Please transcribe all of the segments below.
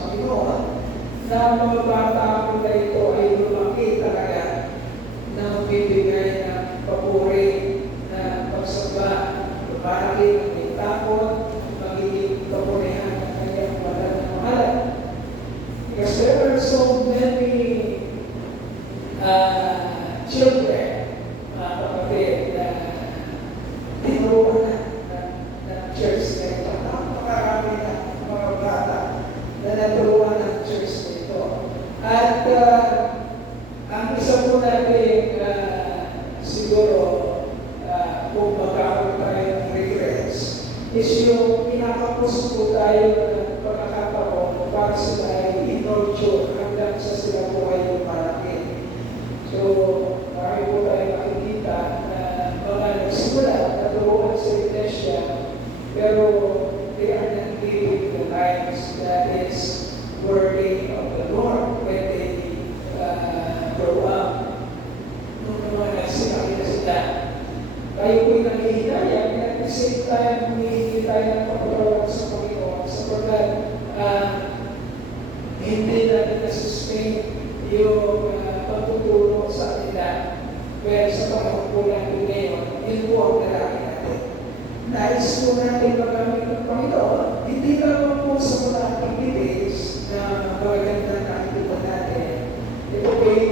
Panginoon, na mga bata ko na ito ay lumaki talaga na magbibigay ng papuri, na pagsamba, lumalaki, may takot, magiging papurihan ng kanyang banal na mahalan. Because there are so many children, mga kapatid, na tinuruan ng church na ito. Napakarami na mga bata na naturuan ng church na ito. At ang isa po natin siguro kung magkakaroon tayo ng regrets is yung pinakapuso po tayo ng pagkakataon para sila ay in-nurture hanggang sa sila po ay lumalaki. So, marami po tayo makikita na mga nagsimula, naturuan sa iglesia, pero they are not living the lives that is worthy of the Lord when they grow up. Nung mga nagsimula na sila, tayo po'y nangihintaya, at the same time, humihingi tayo ng pagkaroon sa Panginoon sapagkat hindi natin na-sustain yung pagtutulong sa kanila. Pero sa panahon po natin ngayon, yun po ang lalaki natin. Nais po natin magamit ng Panginoon, hindi lang po sa mga activities na magaganda na nakikita natin. Ito po'y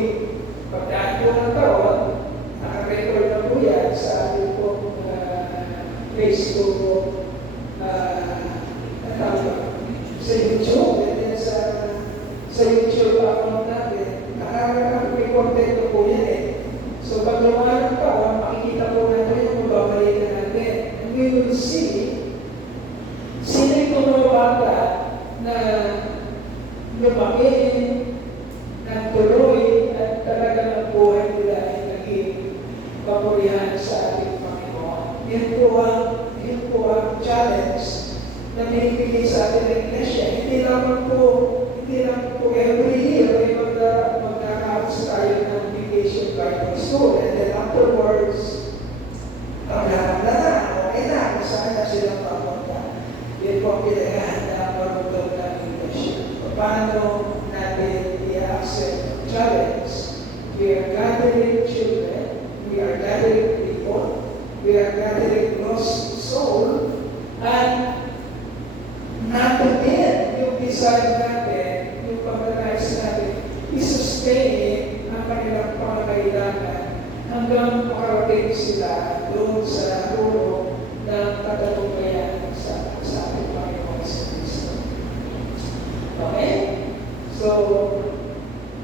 pagdaan po ng taon, naka-record na po yan sa ating pong Facebook, sa YouTube, and then sa YouTube account natin, naka-recorded na po yan eh. So pag lumalang pa, makikita po natin yung babalikan natin. And we will see sino yung mga bata na lumaki, nagtuloy, at talaga ng buhay nila ay naging papurihan sa ating Panginoon. Yun po ang challenge na binibigay sa ating iglesia. Hindi lang po every year ay magkakapos tayo ng vacation Bible school, and then afterwards, pagharap na, okay na, kung saan na silang papunta. Yun po ang pinagahanda ang marunong ng iglesia. Paano natin i-accept ang challenge? We are gathering children, we are gathering people, we are gathering lost soul, and natin yung desire natin, yung pag-realize natin, i-sustain ang kanilang pangangailangan hanggang makarating sila doon sa dulo ng katagumpayan sa ating Panginoon sa Kristo. Okay? So,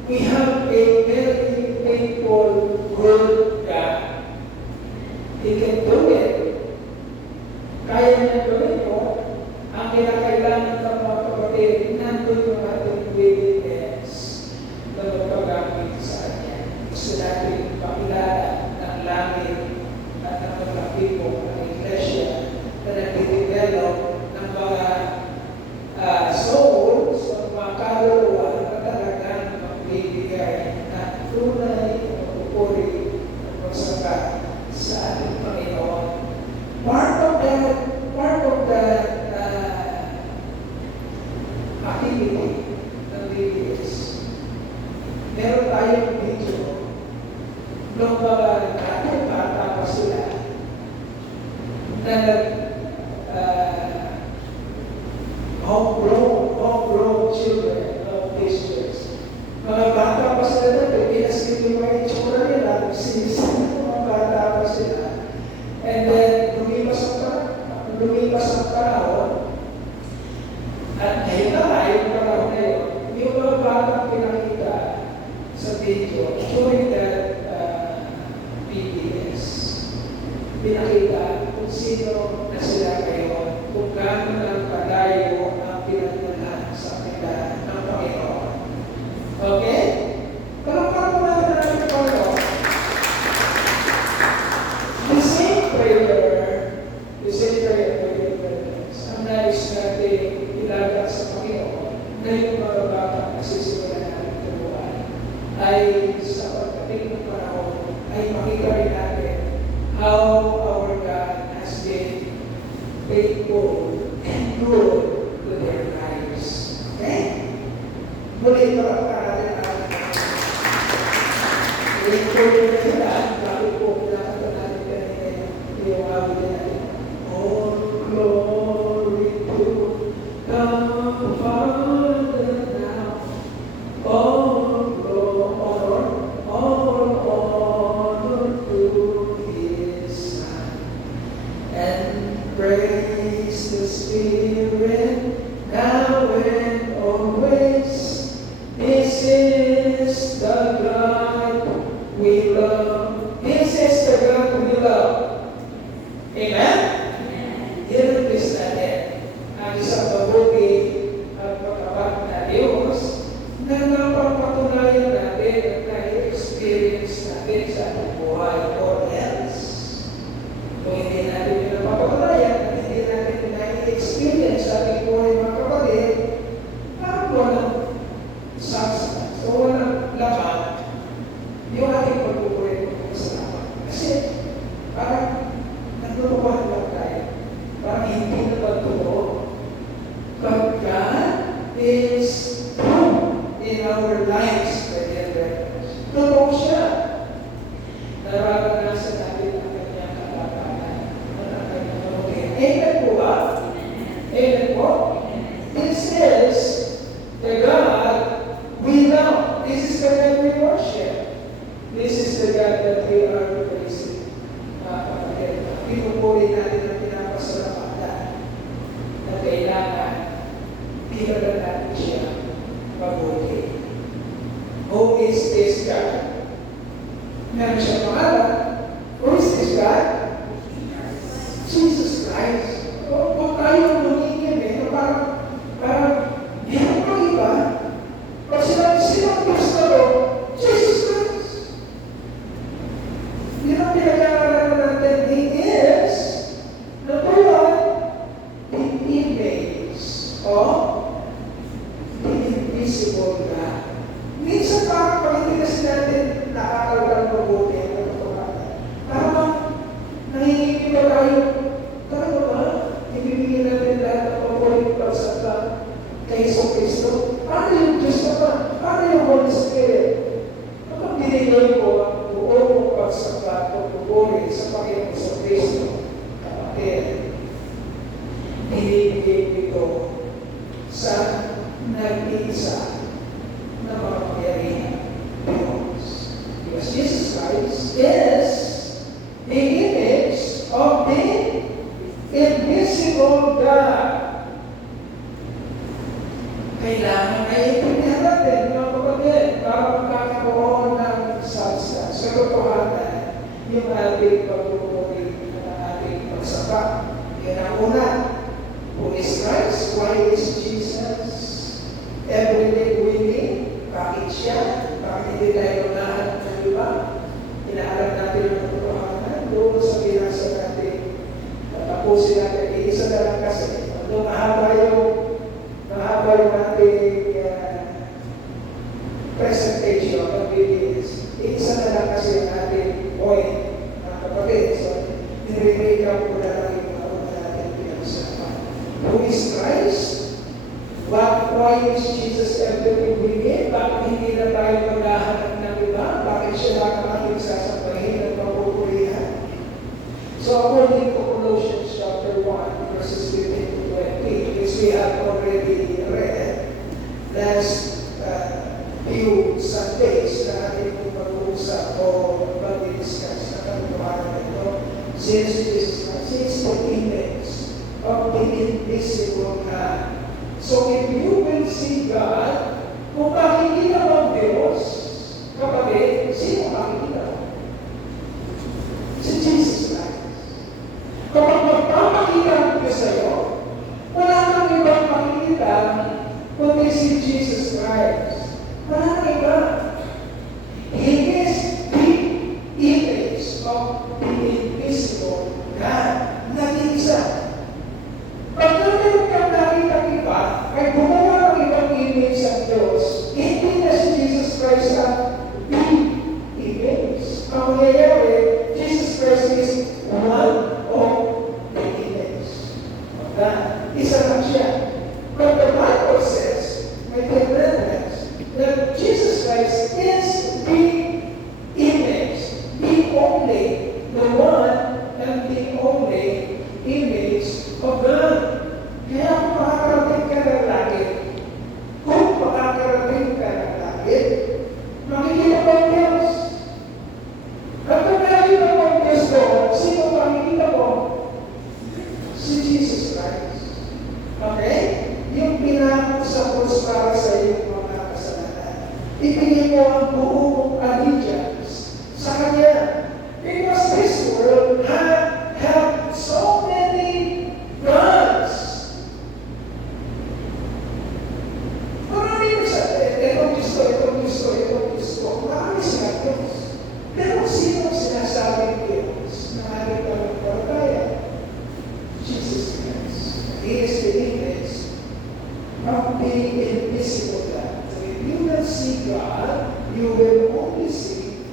we have a very faithful good God. He can do it. Kaya niya gawin mo. Ang kinakailangan ng mga kapatid, nandun yung ating willingness na magpagamit sa Kanya. Gusto natin pakilala ng langit at ng mga people ng iglesia na nag-develop ng mga souls o mga kaluluwa na talagang magbibigay ng tunay na pagpupuri at pagsamba sa ating Panginoon. Part of that activity ng DBS. Meron tayong video nung mga bata pa sila na homegrown children of pastors. Mga bata pa sila natin, pinaskip yung mga itsura nila, sinisip mga bata pa sila. And then, lumipas ang panahon, at ngayon na yung panahon na yun, yung mga batang pinakita sa video during that PBS, pinakita kung sino na sila ngayon, kung gano'n ang kalayo ang pinagdala sa kanila ng Panginoon. Okay? Pero paano natin natin ito? The same prayer, ang nais natin ilaga sa Panginoon na yung mga batang nasisimulan natin turuan ay sa pagdating ng panahon ay makita rin natin how our God has been faithful and good to their lives. Okay? Muli, parang natin ang i-encourage na sila. Bakit po, pinakata natin kanina yung awit natin. All glory to the Father now. All honor to His Son. And praise the Spirit now and always. This is the God we love. This is the God we love. Amen? Inutis natin ang isang mabuti at matapat na Diyos na napapatunayan natin at na-experience natin sa ating buhay or else. Kung hindi natin yung napapatunayan at hindi natin yung na-experience sa ating buhay mga kapatid, walang substance o walang laman yung ating pagpupuri ng kasalanan. Kasi parang naglubuhan lang tayo. Parang hindi na pagturo. But God is true in our lives, totoo siya. Nararanasan natin ang kanyang kalagayan. Amen po ba? Amen po? This is the God we love. This is the God we worship. This is the God that we are praising. Pinupuri natin ang pinapasalamatan na kailangan kilala natin siya mabuti. Who is this God? Meron siya pangalan. Who is this God? Jesus Christ. Kung tayo lumingin parang hindi mo iba. Pag sinang gusto ko, Jesus Christ. Yun ang pinag-aaralan natin. He is, number one, the image of the invisible God. Minsan parang pag hindi kasi natin nakakalagang mabuti ang katotohanan. Parang nangingin ba tayo, talaga ba? Ibibigyan natin lahat ng paboritong pagsaka kay Yesu Cristo. Paano yung Diyos naman? Paano yung Holy Spirit? Kapag binigay ko ang buong pagsaka o pupuri sa Panginoon sa Cristo, kapatid, binibigay ito sa nag-iisa na makapangyarihan Diyos. Because Jesus Christ is the image of the invisible God. Kailangan na itindihan natin, mga kapatid, para magkakaroon ng substance. Sa katotohanan, yung ating pagpupuri at ating pagsapa. Yan ang una. Who is Christ? Why is Jesus? Everything we need. Bakit siya? Bakit hindi tayo unahan ng iba? Inaalam natin ang katotohanan. Doon sa binasa natin. Tapusin natin. Isa na lang kasi. Doon mahaba yung ating presentation ng videos. Isa na lang kasi ang ating point, mga kapatid. So, nire-break out ko na lang yung mga natin pinag-usapan. Who is Christ? Why is Jesus everything we need? Bakit hindi na tayo maghahanap ng iba? Bakit siya lang ang ating sasabahin at mapupurihan? So, according to Colossians chapter 1, verses 15 to 20, which we have already read last few Sundays na ating pag-uusap o pag-discuss na katotohanan ito, since the image of the invisible God. So if you will see God, kung makikita mo ang Diyos, kapatid, sino makikita mo? Si Jesus Christ. Kapag magpapakita ang Diyos sa'yo, wala kang ibang makikita kundi si Jesus Christ. Wala kang iba. He is the image of the invisible God. Nag-iisa. Pag meron kang nakita iba, ay gumawa ng ibang image sa ibigay mo ang buong allegiance sa Kanya. Because this world have so many gods. Marami yung itong gusto. Marami sila Diyos. Pero sino sinasabing Diyos na ating pagpapalaya? Jesus Christ. He is the image of the invisible God. So if you will see God, you will only see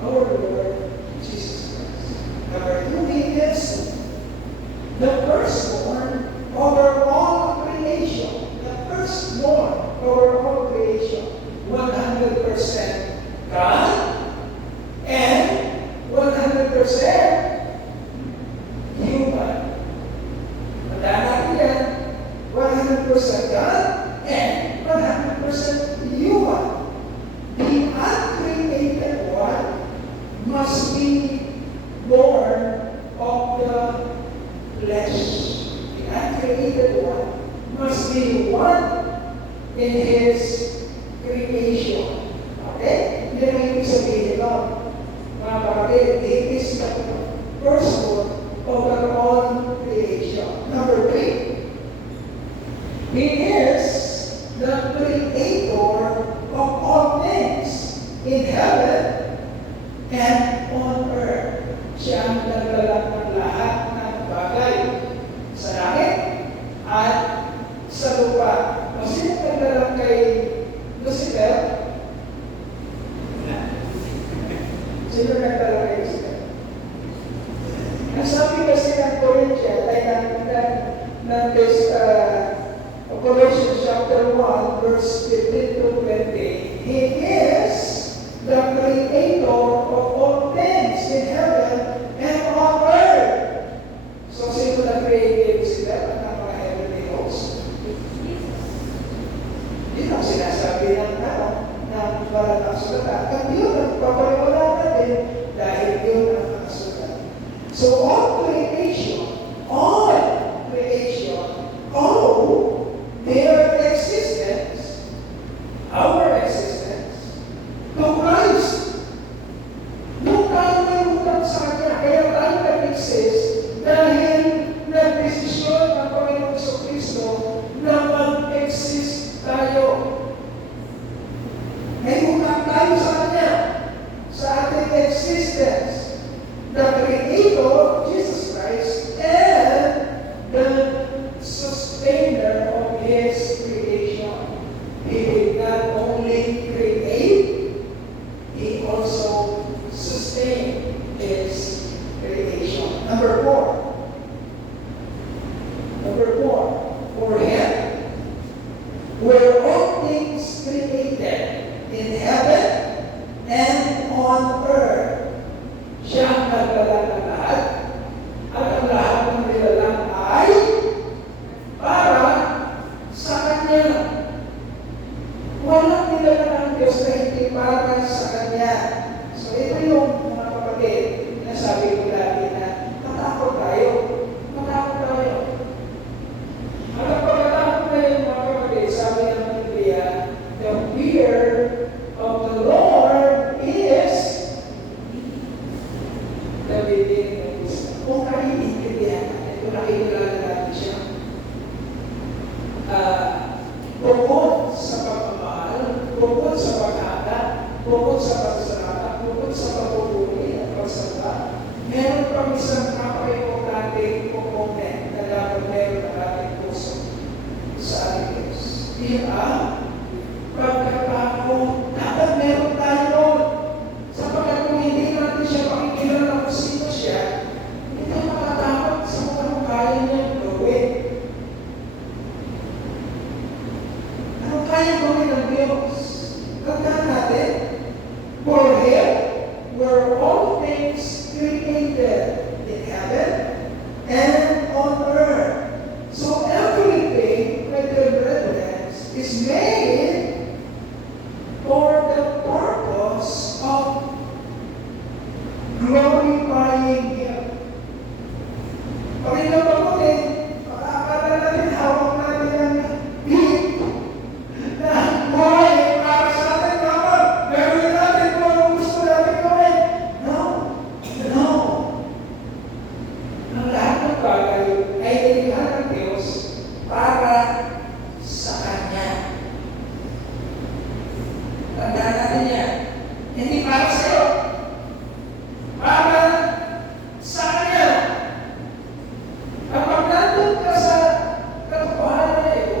our Lord Jesus Christ. Number 2, He is the firstborn over all creation. The firstborn over all creation. 100% God and 100% human. Tandaan natin yan. 100% God and 100% human. The uncreated one must be born of the flesh. The uncreated one must be one in His creation. Okay? Hindi na ibig sabihin nun. Mga kapatid, He is the firstborn over all creation. Number 3, He is the creator of all things in heaven and on earth. Siya ang naglalang ng lahat ng bagay sa langit at sa lupa. O sino naglalang kay Lucifer? Sino naglalang kay Lucifer? Ang sabi kasi ng Corinthians ay ng Colossians chapter 1 verse 15 to 20, He is the creator of all things in heaven and on earth. So sino na-create sila ng mga heavenly hosts? Yun ang sinasabi ng tao ng maratang sulatan. At yun ang papaliwala natin dahil yun ang nakasulat. So all creation, their existence, our existence, to Christ. Nung tayo may utang sa Kanya, kaya tayo nag-exist dahil nag-desisyon ng Panginoong Jesucristo na mag-exist tayo. May utang tayo sa Kanya, sa ating existence. The Creator, Jesus Christ, and the sustainer of His creation. He did not only create, He also sustained His creation. Number 4, for Him were all things created in heaven and on earth. Siya ang naglalang ng lahat, at ang lahat ng nilalang ay para sa Kanya. Walang nilalang ng Diyos na hindi para sa Kanya. So ito yung mga kapatid, nasabi ko dati na matakot tayo. At ang pagkatakot na yun mga kapatid, sabi ng Biblia, the fear of the Lord is the beginning of wisdom. Kung naiintindihan natin, kung nakikilala natin siya, bukod sa pagmamahal, bukod sa paghanga, bukod sa pagsarata, bukod sa pagpupuli at pagsamba, meron pang isang napaka-importante component na dapat meron ang ating puso sa ating Diyos. Yun ang pagkatao. Dapat meron tayo sapagkat kung hindi natin siya pakikilala kung sino siya, hindi tayo matatakot sa kung kaya niyang gawin. Ano kaya gawin ng Diyos? Tandaan natin, for Him were all things created in heaven and on earth. So everything, my dear brethren, is made Tandaan natin yan. Hindi para sa'yo. Para sa kanya. Kapag nandun ka sa katotohanan na ito,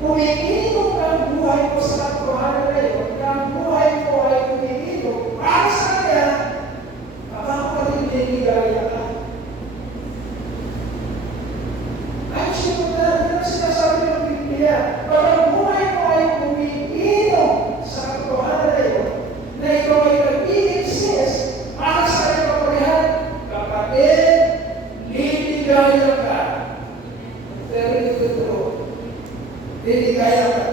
umiinom ang buhay ko sa katotohanan na ito, ang buhay ko ay umiinom para sa kanya, makakapag-ibigay ka. Ay, sino na sinasabi ng Biblia? Pag ang buhay ko ay umiinom sa katotohanan na ito, na ito ay nag-i-exist para sa kanyang kaparihan, kapatid, liligaya ka. Very good. Liligaya ka.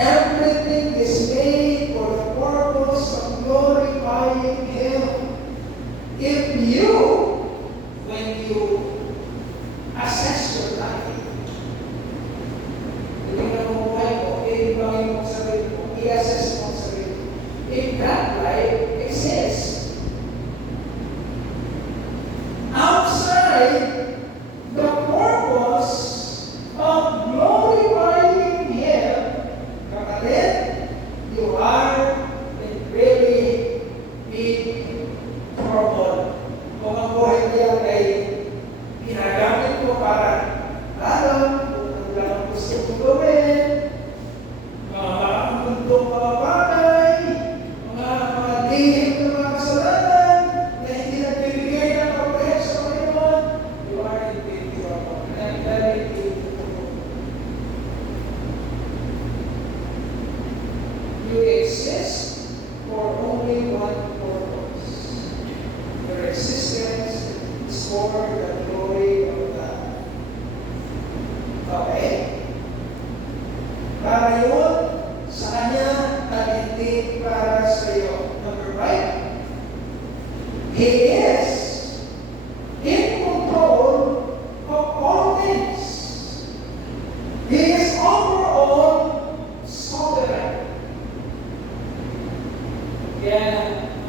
Everything is made for the purpose of glorifying Him. If you, when you assess your life, tingnan mo buhay mo, i-ibangin mo sa sarili mo, i-assess mo sa sarili mo. If that life exists, outside the purpose of glorifying Him, kapatid, you are in really big trouble. Kung ang buhay niya ay ginagamit mo para alam kung ano lang ang gusto mong gawin, mga mga bagay, mga lihim na mga kasalanan na hindi nagbibigay ng kapayag sa Panginoon, you are in big trouble. And very big trouble. You exist for only one purpose. Your existence is for the glory of God. Okay? Para yun, sa Kanya, at hindi para sa iyo. Number 5, He is in control of all things. He is overall sovereign. Kaya,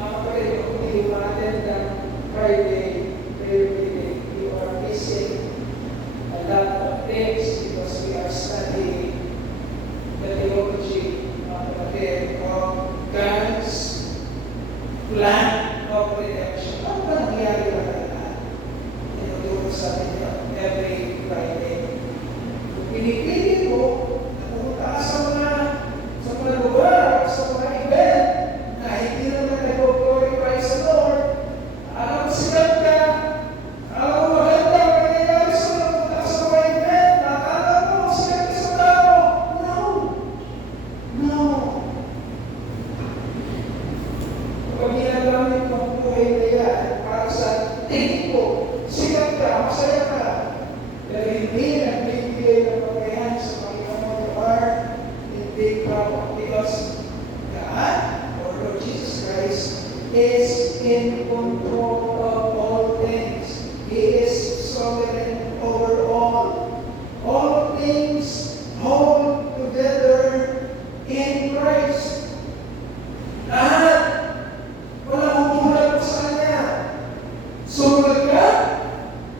mga kapatid, kung hindi umaten ng Friday, prayer meeting, you are missing a lot of things because we are studying the theology, mga kapatid, of God's plan of redemption. Ano ba nangyari ba talaga? Tinuturo sa atin yun every Friday. Kung pinipili mo, na pumunta ka sa mga lugar, sa mga event, na hindi naman nag-glorify sa Lord, alam mo sikat ka, alam mo maganda ang nangyayari sa mga sa mga event, nakala mo sikat ka sa tao. No. No. Kapag ginagamit mo ang buhay na yan para sa tingin ko, sikat ka, masaya ka, pero hindi nagbibigay ng pagkayan sa Panginoon, you are in big trouble because God, or Lord Jesus Christ, is in control of all things. He is sovereign over all. All things hold together in Christ. Lahat, walang humuhulag sa Kanya. Sumunod ka,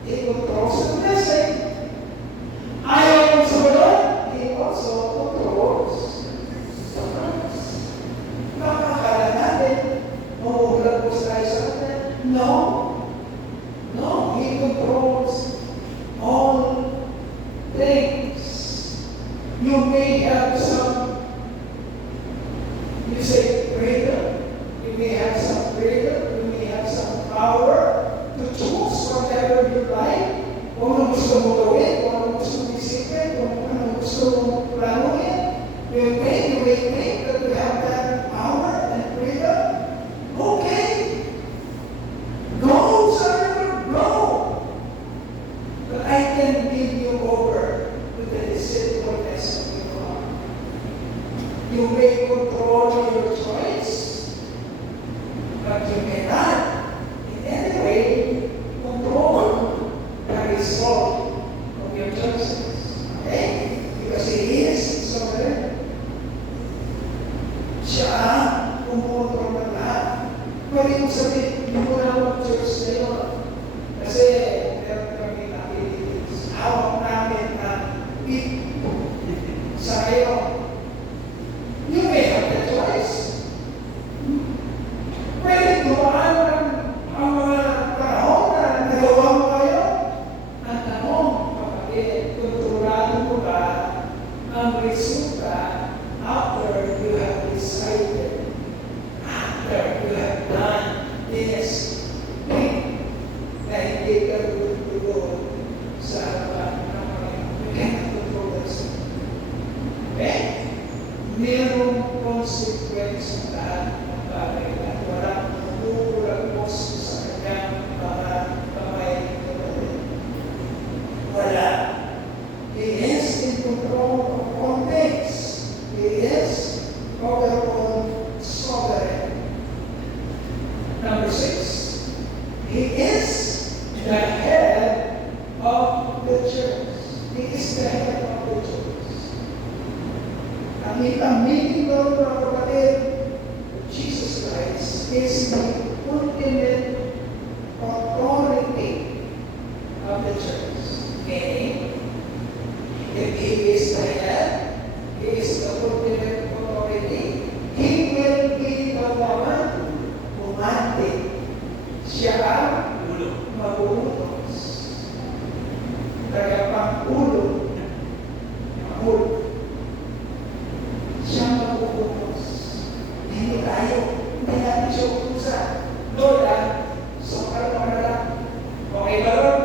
He controls the blessing. Ayaw mong sumunod, He also controls the promise. Nakakala natin, mahuhulag po sa Kanya. No. No, He controls all things. You may have some, you say freedom, you may have some freedom, you may have some power to choose whatever you like. Kung ano gusto mo gawin, kung ano gusto mo isipin, kung ano gusto mo planuhin, you may think that you have that power and freedom. Okay. Go, son, go. But I can give you over to the deceitfulness of your heart. You may control your choice, but you cannot in any way control the result of your choices. Okay? Because He is sovereign. Siya ang umukontrol ng lahat. Pwede mo sabihin, hindi mo na mag-choice na yun. Kasi meron kami activities. Hawak namin ang beat sa ngayon. You mayroong consequence ang lahat ng bagay at walang magugulagos sa kanyang mga kamay. Wala. He is in control of all things. He is overall sovereign. Number 6, He is the head of the church. He is the head of the church. Ang meaning ng mga kapatid, Jesus Christ is the ultimate authority of the church. Meaning, if He is the head, He is the ultimate authority, He will be the one commanding. Siya ang mabubutos. Tagapang-ulo. Mabubutos. Siya mabubutos. Hindi tayo. Hindi natin siya utusan. Lord, sukal mo na lang. Okay ba, Lord?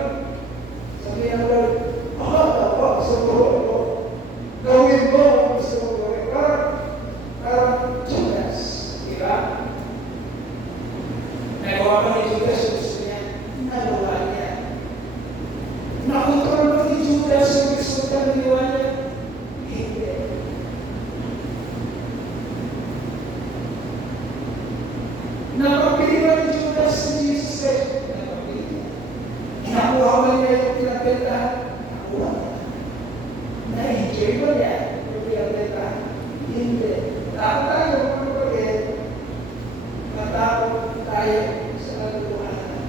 Sabihin ng Lord, gawin mo ang gusto mo gawin. Parang Judas. Diba? Nagawa pa ni Judas yung gusto niya. Nagawa niya. Nakontrol ba ni Judas yung gusto niya nagawa niya? Hindi. Napapili ba ni Judas si Jesus Christ? Napapili. Nakuha ba niya yung pinagpintahan? Nakuha niya. Na-enjoy ba niya yung pinagpintahan? Hindi. Takot tayo, mga kapatid. Matakot tayo sa katotohanan.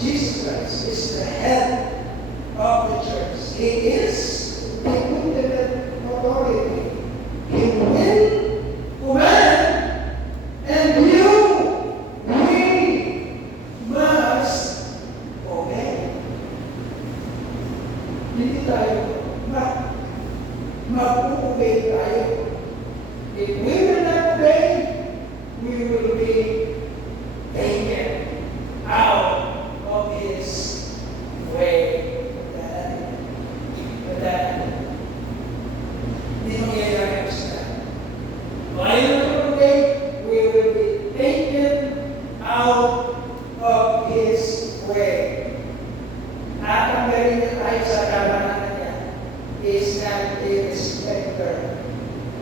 Jesus Christ is the head of the church. He is the ultimate authority. He will command, and you, we must obey. Hindi tayo mag-obey tayo. If we will not obey, we will be taken out of His way. Hindi mangyayari siya. While we obey, we will be taken out of His way. At ang galing niya tayo sa kabananan niya is not a respecter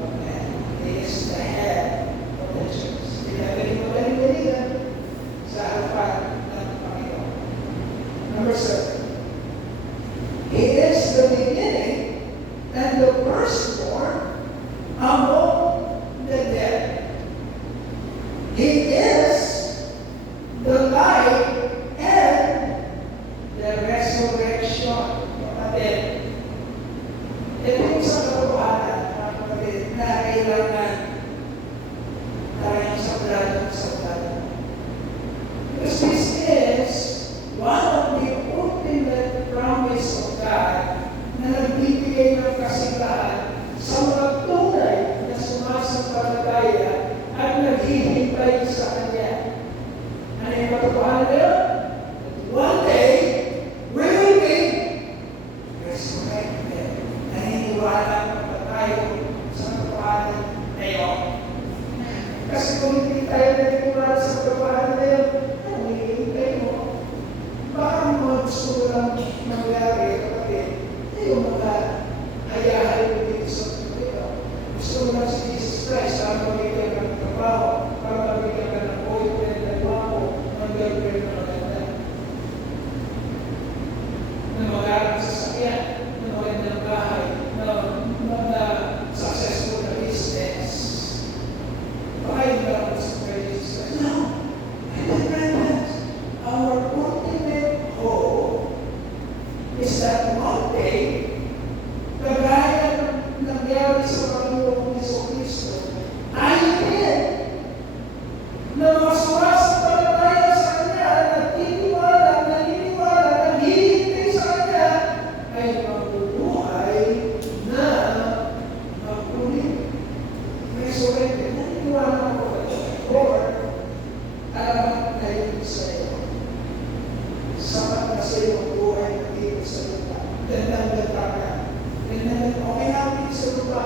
of man. He is the head of the church. Pinagaling mo galing-galingan sa harapan ng Panginoon. Number 7, He is the beginning and the firstborn among the dead. He is the life and the resurrection. Kapatid, ito yung sa katotohanan, mga kapatid, na kailangan tayong sablado. Because this is one of the ultimate promise of God na nagbibigay ng kasigahan sa mga tunay na sumasampalataya at naghihintay sa Kanya. Ano yung katotohanan na yun? One day, we will be resurrected. Naniniwala pa tayo sa katotohanan na yun. Kasi kung hindi tayo naniniwala sa katotohanan na yun, ano hihintay mo? Baka mga gusto mo lang mangyari, kapatid, yung mga hayahay dito sa dito. Gusto mo lang si Jesus Christ para mabigyan ka ng trabaho, para mabigyan ka ng boyfriend na guwapo, ng girlfriend na maganda. Na mag-aaral sa sakyan, na magandang bahay, na successful na business. Baka yung lang sa Jesus Christ. No! My friends, our ultimate hope is that one day, kagaya ng nangyari sa Panginoong Jesucristo, ay din na mga sumasampalataya sa Kanya, nagtitiwala, naniniwala, naghihintay sa Kanya, ay mabubuhay na magulit. Resurrected. Naniniwala ko ba ito? Or, alamat na yun sa iyo. Sapat na sa iyo ang buhay na dito sa lupa. Gandang-ganda ka. Okay natin sa lupa.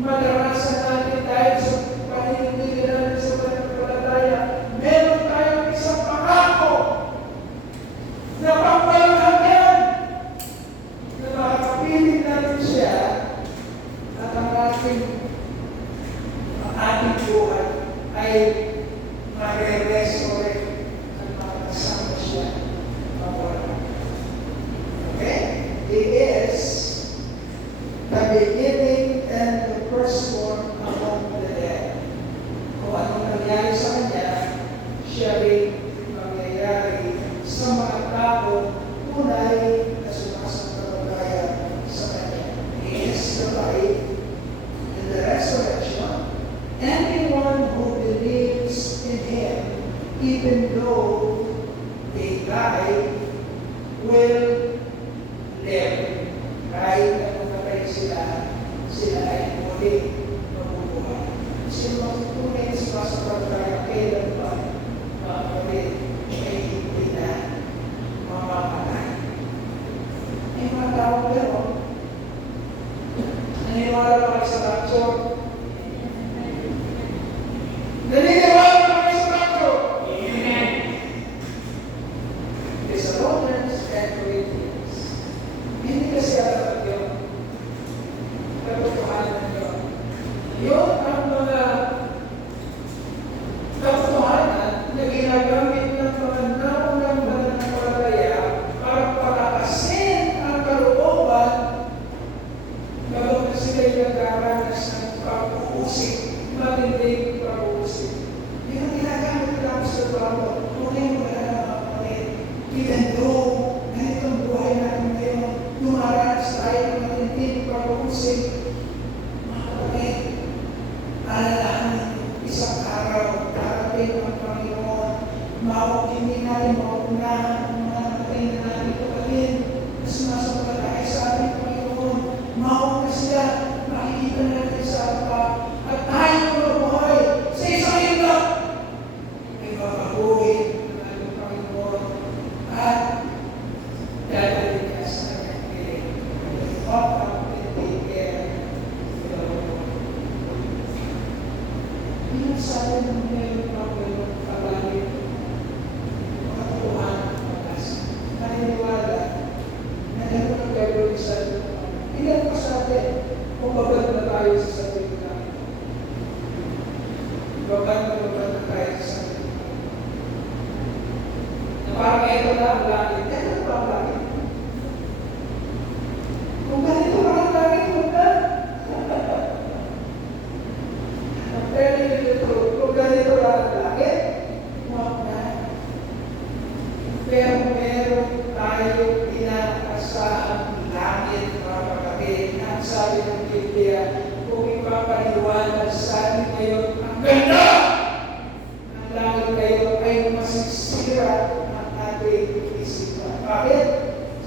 madarasan natin dahil sa paninindigan natin sa pananampalataya, meron tayong isang pangako na pangwalang na makakapiling natin siya at ang ating buhay ay mare-resurrect at makakasama siya mawala. Okay? He is the beginning and the firstborn among the dead. Kung anong nangyari sa kanya, siya rin mangyayari sa mga tao tunay na sumasampalataya sa kanya. He is the life and the resurrection. Anyone who believes in Him, even though they die, will live. Kahit na pumatay sila, sila ay muli mabubuhay. Sino ang tunay na sumasampalataya, kailan ba mga kapatid ay hindi na mamamatay? May mga tao pero naniniwala ba kayo sa rapture? Naniniwala ba kayo sa rapture? Amen. Thessalonians and Corinthians. Hindi kasi alam yun. Katotohanan yun. Yun ang mga katotohanan na ginagamit ng mga naunang mananampalataya para palakasin ang kalooban bago na sila'y nagkaranas ng pag-uusik, matinding pag-uusik. Yun ang ginagamit lang sa trabaho. Tunay mo na mga kapatid. Even though ganitong buhay natin ngayon, dumaranas tayo ng matinding pag-uusik, mga kapatid, alalahanin isang araw, darating ang Panginoon, hindi natin mauunahan ang mga kapatid na natin kapatid na sumasampalataya sa ating Panginoon. Mauna sila, makikita natin sa apa, at tayo mabuhay sa isang ito. May babaguhin ng ating Panginoon at dadaling ka sa kanyang piling. What a pretty air. Yun sabi ng meron Panginoon kabalit. Makatuhan ang pagkas. Naniniwala na gano'n ang gagawin sa atin. Ilan pa sa atin kung babad na tayo sa sarili namin. Babad na tayo sa sarili namin. Na parang ito na ang langit. Ito na ang langit. Kung ganito na ang langit, huwag na. Ang pwede nito, kung ganito na ang langit, huwag na. Pero meron tayo inakasahang langit, mga kapatid. Ang sabi ng Biblia, kung ipapaliwanag sa atin ngayon, ang ganda ng langit ngayon ay masisira ang ating isipan. Bakit?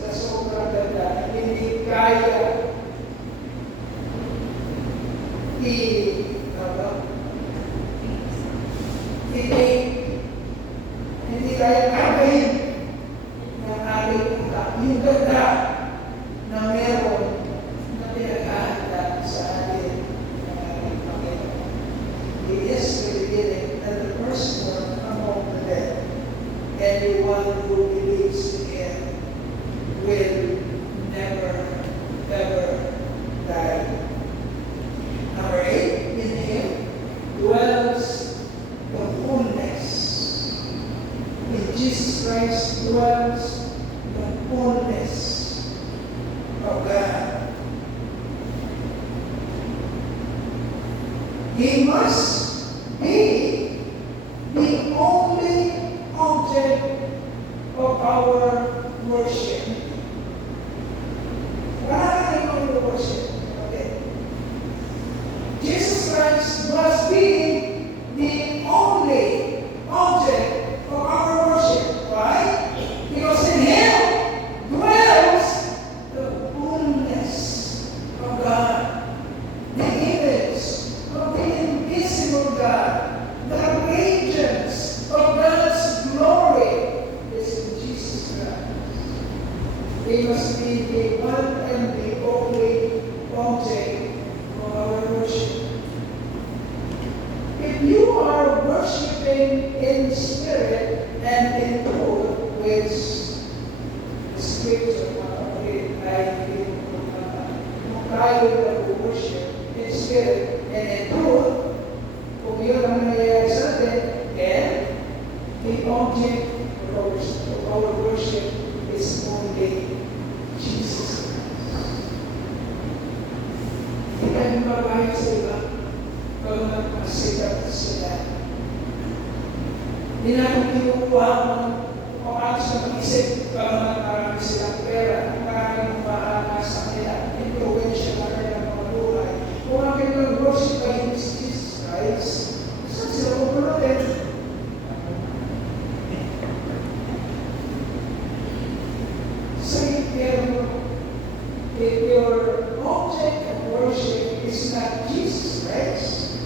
Sa sobrang ganda, hindi kaya hindi kaya kagayin ng ating utak. Yung ganda na meron na pinag-ahanda sa atin ng ating Panginoon. He is the beginning and the firstborn among the dead. Anyone who believes in Him will never, ever die. Number 8, in Him dwells the fullness. In Jesus Christ dwells the fullness of God. He must be the only object of our worship. Wala ka na worship. Okay. Jesus Christ must be the only object of our worship. Why? Because in Him dwells the fullness of God, the image of the invisible God, the radiance of God's glory is in Jesus Christ. He must be the one and the only object of our worship. worshiping in spirit and in truth, which the scripture ay kung tayo nag-worship in spirit and in truth, kung yun ang nangyayari sa atin, then the object of our worship is only Jesus Christ. Hindi tayo mababayad sa iba pag magmasikat sila. Hindi natin kinukuha kung ano sa mag-isip pag marami silang pera, maraming mahanga sa kanila, influensya na kanilang mga buhay. Kung ang kanilang worship ay Jesus Christ, saan sila pupunutin? So if your object of worship is not Jesus Christ,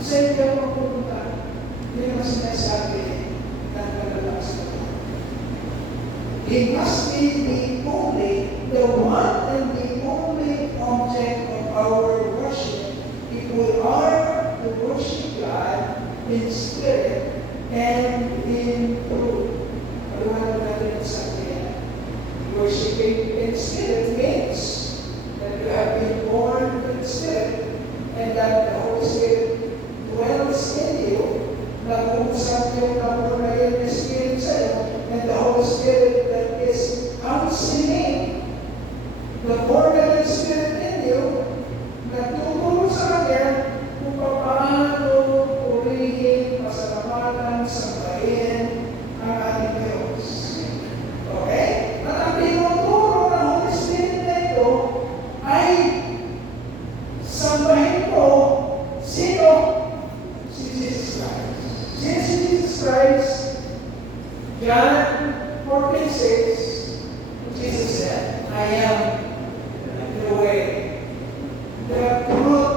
saan ka pupunta? Hindi naman sinasabi ng kadalakas na ito. It must be the one and the only object of our worship if we are to worship God in spirit and in truth. Paliwanag natin sa atin. Worshiping in spirit means that you have been born in spirit and that the Holy Spirit dwells in you, na kung saan yung napunayan na Spirit sa'yo, and the Holy Spirit that is counseling the born-again Spirit in you, na tutulong sa Kanya kung paano purihin, pasalamatan, sambahin ang ating Diyos. Okay? At ang tinuturo ng Holy Spirit na ito ay sambahin ko sino? Si Jesus Christ. Since Jesus Christ, John 14:6, Jesus said, I am the way, the truth,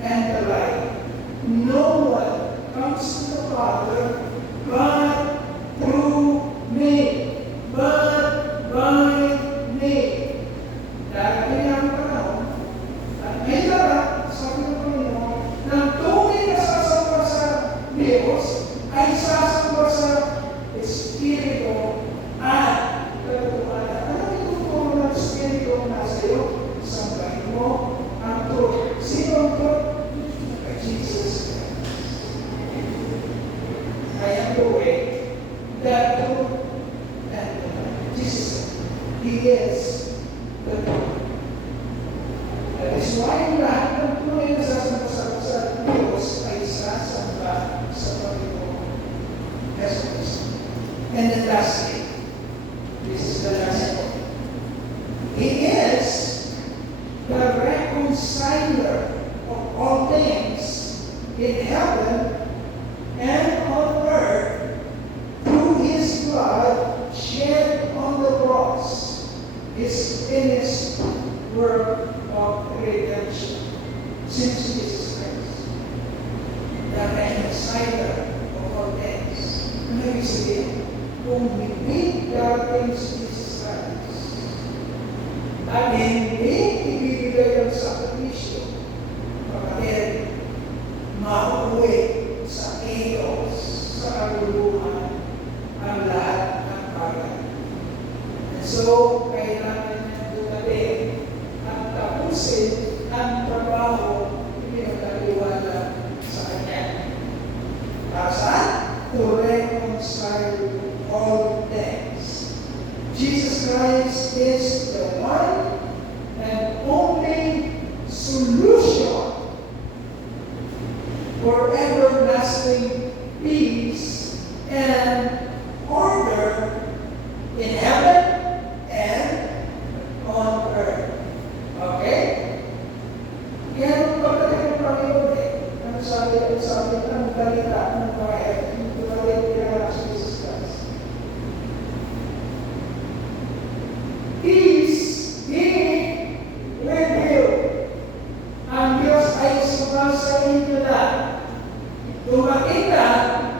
and the life. No one comes to the Father but through me, but by me. Dahil ang panahon, at may lahat, sabi ng Panginoon, ng tunay na sasamba sa Diyos ay sasamba sa Espiritu at katotohanan. Ano yung tuturo ng Espiritu na sa iyo? Sambahin mo ang truth. Sino ang truth? Kay Jesus Christ. I am the way, the truth, and the life. Jesus, He is the truth. That is why lahat ng tunay na sasamba sa Diyos ay sasamba sa Panginoon Jesus. And then lastly, this is the last point. He is the reconciler of all things in heaven and on earth through His blood shed on the cross, His finished work of redemption. Since Jesus Christ, the reconciler of all things. Ano ibig sabihin? Kung hindi darating si Jesus Christ, at hindi ibibigay ang sakripisyo, kapatid, mauwi sa chaos, sa kaguluhan, ang lahat ng bagay. And so, kailangan niya dumating at tapusin ang trabaho pinagkaliwala sa Kanya. Para saan? To reconcile all things. Jesus Christ is the one and only solution for everlasting peace and order in heaven and on earth. Okay? Yan ang pagdating ng Panginoon Ang sabi ang balita ng Panginoon, tumalit pinanganak si Jesus Christ. Peace be with you. Ang Diyos ay sumasa inyo na. Dumating na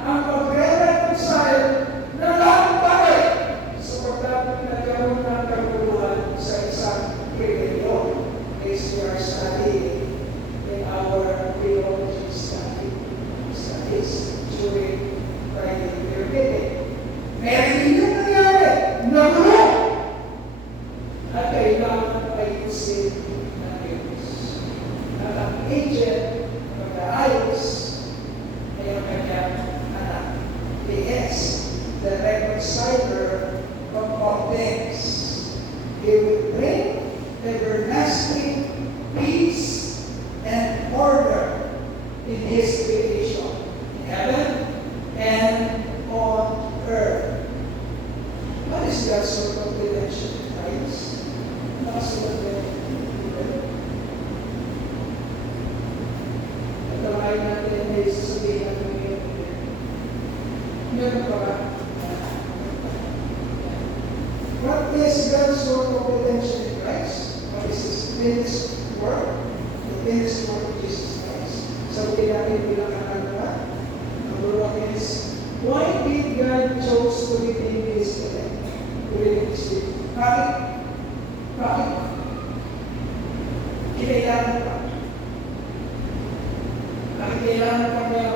ang magre-reconcile ng lahat ng bagay sapagkat nagkaroon ng kaguluhan sa isang religion. As we are studying in our theology study. agent, mag-aayos, ay ang kanyang anak. P.S. The reconciler of all things. He will bring everlasting peace and order in His creation, in heaven and on earth. What is God's sort of redemption in Christ? Nakasunod na yun. At alay natin ay sasabihin natin ngayon. Meron pa ba? What is God's sort of redemption in Christ? What is His finished work? The finished work of Jesus Christ. Sabihin natin bilang kakalaman. Number one is, why did God chose to redeem His elect? To redeem His people? Bakit? Bakit? Kinailangan pa. Bakit kailangan pa niya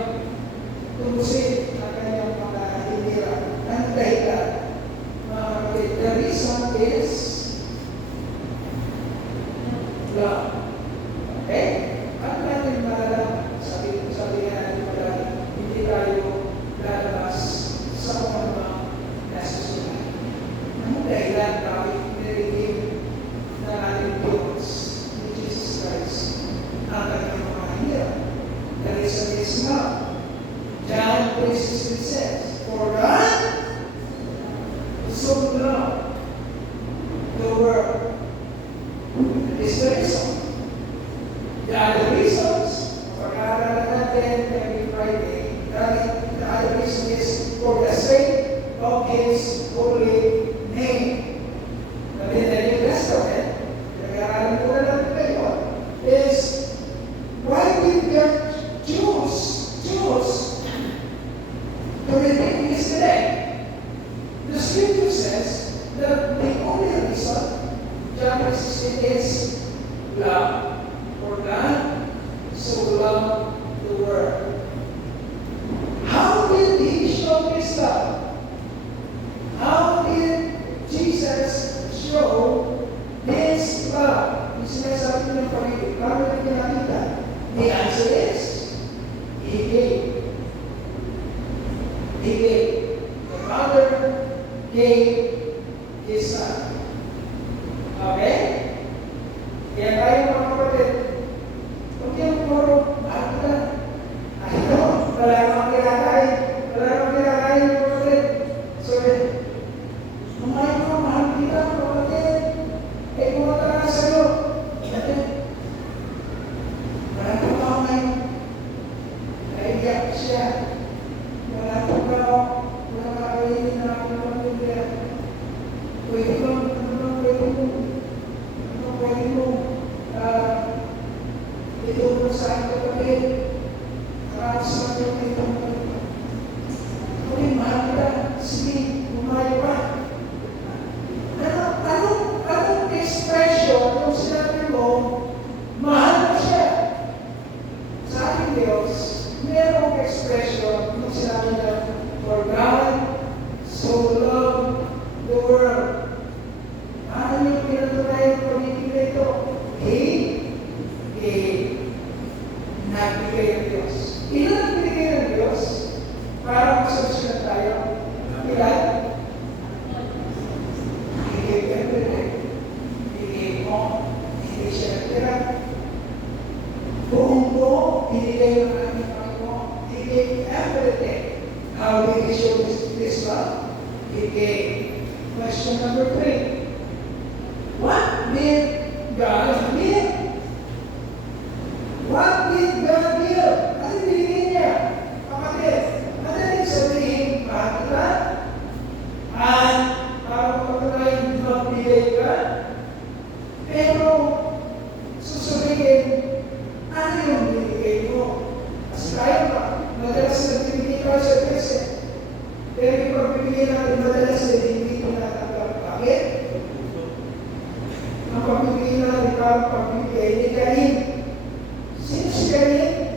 tumusin ang kanyang mga hinira? Ang dahilan? The reason is love. Okay? Ano natin malalaman? Sabi nga natin malalaman, hindi tayo lalabas sa mga nasusunod. Ano dahilan bakit niredeem ng ating Diyos ni Jesus Christ ang kanyang mga hirap? The reason is love. John 3:16 says, for God so loved the world. That is the reason. The other reasons, pag-aaralan natin every Friday, the other reason is for the sake of His holy name. Natin na yung Testament, pag-aaralan ko na natin ngayon, is why did God choose to redeem His elect? The scripture says that the only reason John 3:16 is love. For God so loved the world. How did He show His love? How did Jesus show His love? Yung sinasabi ng pag-ibig, paano na pinakita? The answer is, He gave. He gave. The Father gave His Son. Okay? Kaya tayo mga kapatid, huwag yung puro, mahal ko na. Ano? Wala kang kinakain. Wala kang kinakain, mga kapatid. So, kumain ko, mahal kita, mga kapatid. Eh, kumata na sa'yo. Kapatid, wala ko pa ako ngayon. Naiyak siya. Wala ko pa ako. Wala ka kainin na ako ng pamilya. Pwede mo, itulong sa aking kapatid. Karang sa aking kapatid. Uy, mahal ka. Sige, kumain pa. Anong expression kung sinabi mo, mahal mo siya? Sa ating Diyos, merong expression kung sinabi niya, for God so loved the world. Ano yung pinatunayan ng pag-ibig na ito? Nagbigay ng Diyos. Ilan ang binigay ng Diyos? Para masolusyonan tayo. Ilan? He gave everything. He gave all. Hindi siya nagtira. Buong buo, binigay ng ating Panginoon. He gave everything. How did He show this love? He gave. Question number 3. What did God give? What did God give? Ano binigay niya? Kapatid, ano yung sabihin? Mahal ka? At para patunayan magbigay ka? Pero susulihin, ano yung binigay mo? Kasi tayo pa, madalas nagbibigay ka sa present. Pero yung pagbibigay natin madalas na hindi ko natanggap. Bakit? Ang pagbibigay natin parang pagbibigay ni Cain. Sino si Cain?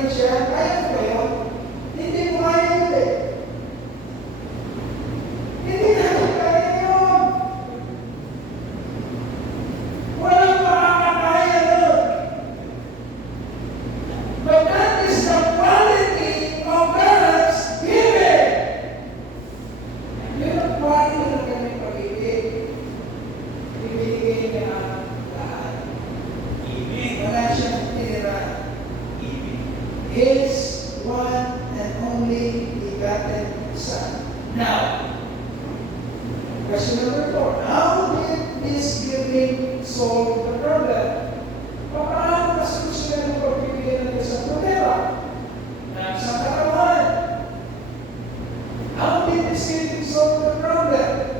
rin siya. Kaya ko ba yun? Hindi mo kaya yun eh. Hindi natin kaya yun. Walang makakakaya yun. But that is the quality of God's giving. Yun ang quality ng kanyang pag-ibig. Ibigay niya ang lahat. Wala siyang tinira. His one and only begotten Son. Now, question number 4. How did this giving solve the problem? Paano nasolusyonan ang pagbibigay natin sa problema? Sa katawan. How did this giving solve the problem?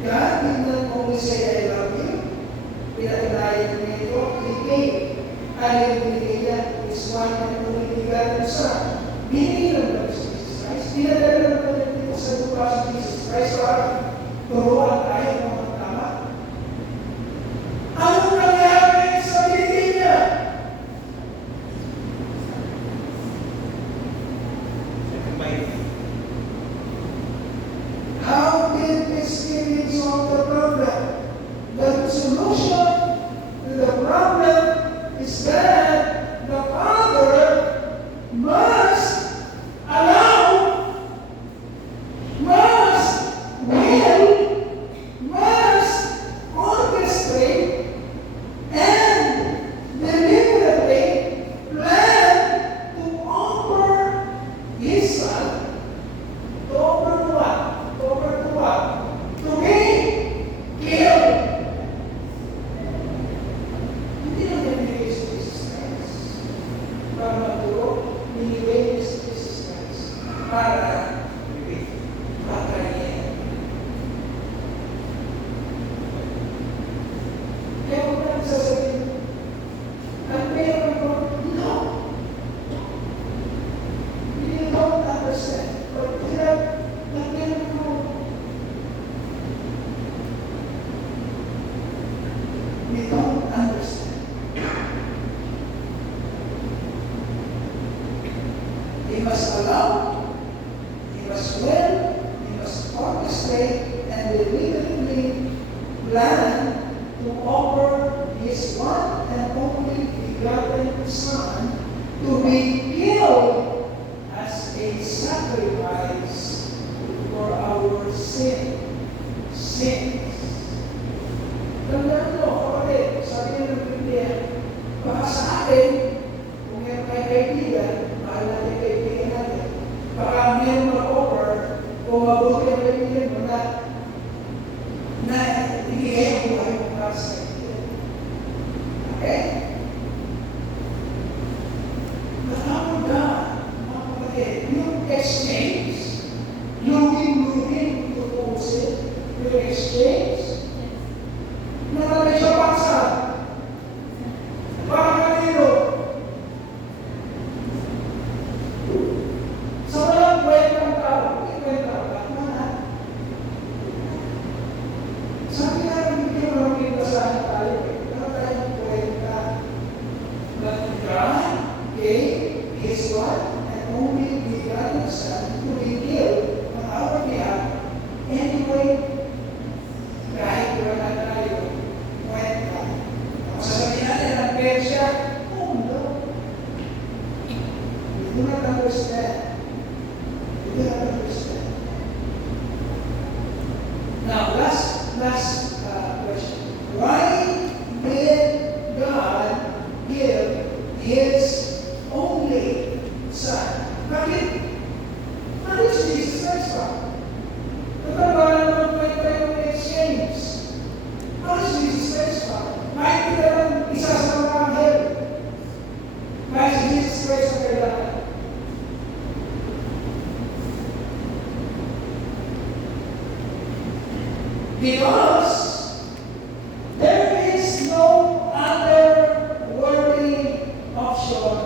God did not only say, I love you. Pinatunayan niya ito, He gave. Ayaw binigay niya, His one and only begotten Son. Binigay ng Lord Jesus Christ. Pinadala ng Lord dito sa lupa sa Jesus Christ para turuan tayo ng mga tama. Anong nangyari sa binigay niya? How did this giving solve the problem? The solution to the problem is that the Father must allow, must will, must orchestrate, and deliberately plan to offer His Son to offer to what? To offer to what? To be killed. Hindi lang binigay si Jesus Christ para maturo, binigay ni Jesus Christ para patayin. Kaya huwag natin sasabihin, ang meron ko, no. You don't understand. But ang meron ko, we don't understand. He must allow, He must will, He must orchestrate, and deliberately plan to offer His one and only begotten Son to be killed as a sacrifice for our sins. Tandaan mo, kapatid, sabi niya ng Biblia, baka sa atin, kung meron tayo kaibigan, mahal natin kaibigan natin, baka meron mag-offer, kung mabuti ang kaibigan mo na ibigay ang buhay mo para sa kaibigan. Okay? But our God, mga kapatid, yung exchange, luging-luging, tutusin, yung exchange, nakalagay siya paksa. Para kanino? Sa walang kwentang tao, hindi kwentang tao. Sabi nga ng Biblia, walang pinagbasahan tayo eh. Ano tayong kwenta? But God gave His one and only begotten Son to be killed on our behalf. Anyway, kahit wala tayo kwenta. Kung sasabihin natin ang Persya, oh no. We do not understand. We do not understand. Now, last question. Why did God give His only Son? Bakit? Bakit si Jesus Christ pa? Nagpapala naman pa yung exchange. Bakit si Jesus Christ pa? Bakit kita lang isa sa mga anghel? Bakit si Jesus Christ ang kailangan? Because there is no other worthy option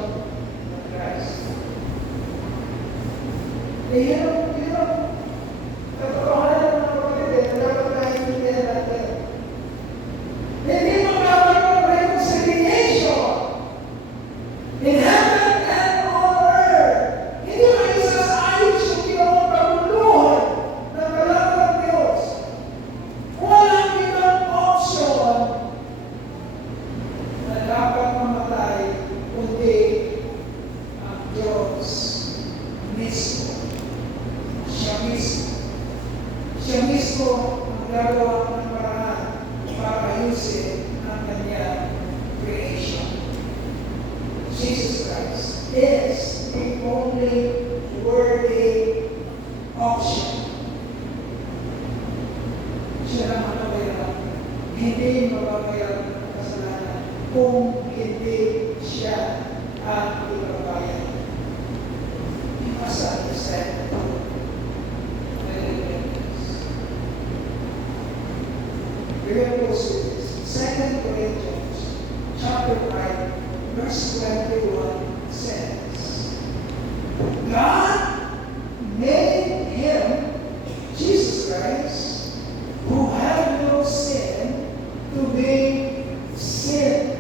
dapat mamatay, kundi ang Diyos mismo. Siya mismo. Siya mismo ang gagawa ng paraan para ayusin ang kanyang creation. Jesus Christ is the only worthy option. Siya lang ang mabayaran. Hindi mababayaran ang kasalanan kung hindi siya ang ibabayad. You must understand. We will proceed this. 2 Corinthians chapter 5, verse 21 says, God made him, Jesus Christ, who had no sin, to be sin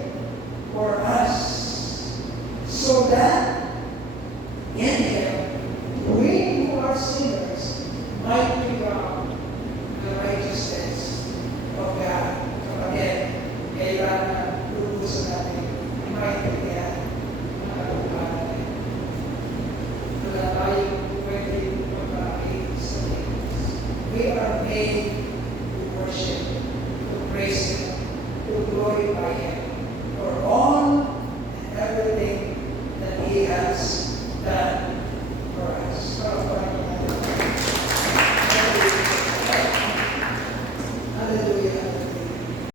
for us, so that in him we who are sinners might become the righteousness of God. Kapatid, kailangan lubusan natin may kaya ang katuparan natin. Wala tayong pwede magpapakita sa Diyos. We are made